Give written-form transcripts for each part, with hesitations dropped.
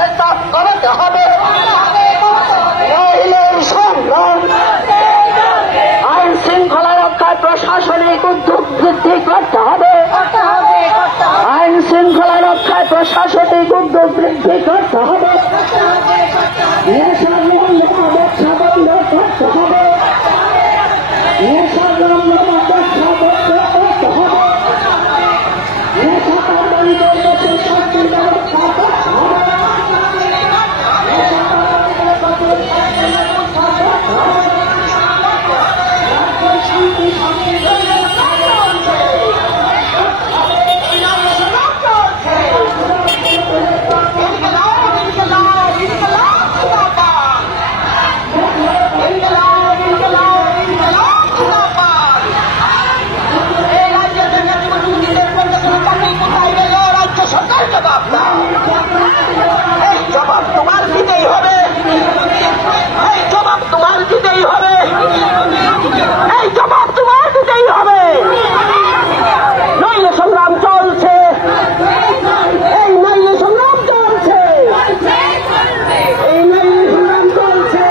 চেষ্টা করতে হবে। আইন শৃঙ্খলা রক্ষায় প্রশাসনিক উদ্যোগ বৃদ্ধি করতে হবে। আইন শৃঙ্খলা রক্ষায় প্রশাসনিক উদ্যোগ বৃদ্ধি করতে হবে। জবাব তোমার দিতেই হবে, এই জবাব তোমার দিতেই হবে, এই জবাব তোমার দিতেই হবে। নইলে সংগ্রাম চলছে, এই নইলে সংগ্রাম চলছে, এই নইলে সংগ্রাম চলছে।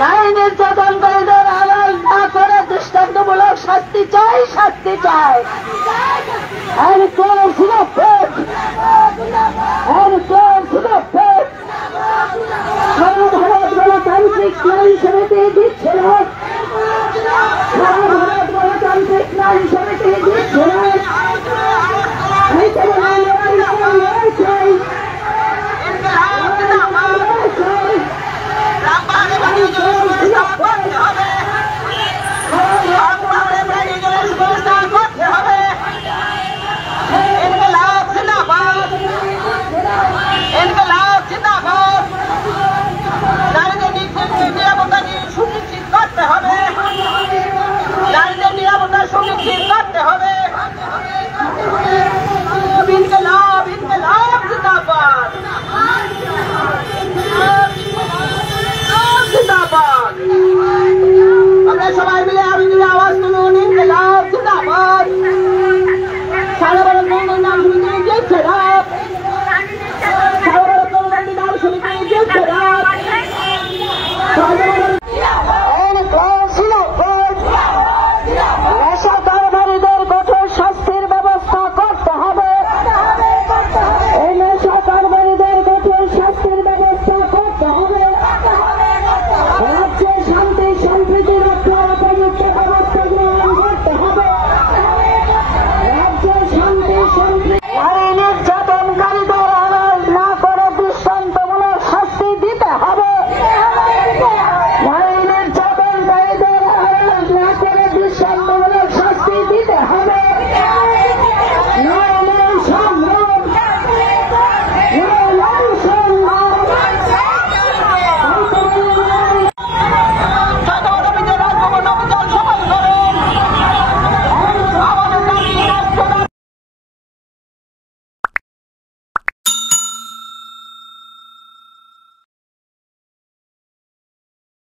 নারী নির্যাতনকারীদের আড়াল না করে দৃষ্টান্তমূলক শাস্তি চাই, শাস্তি চাই।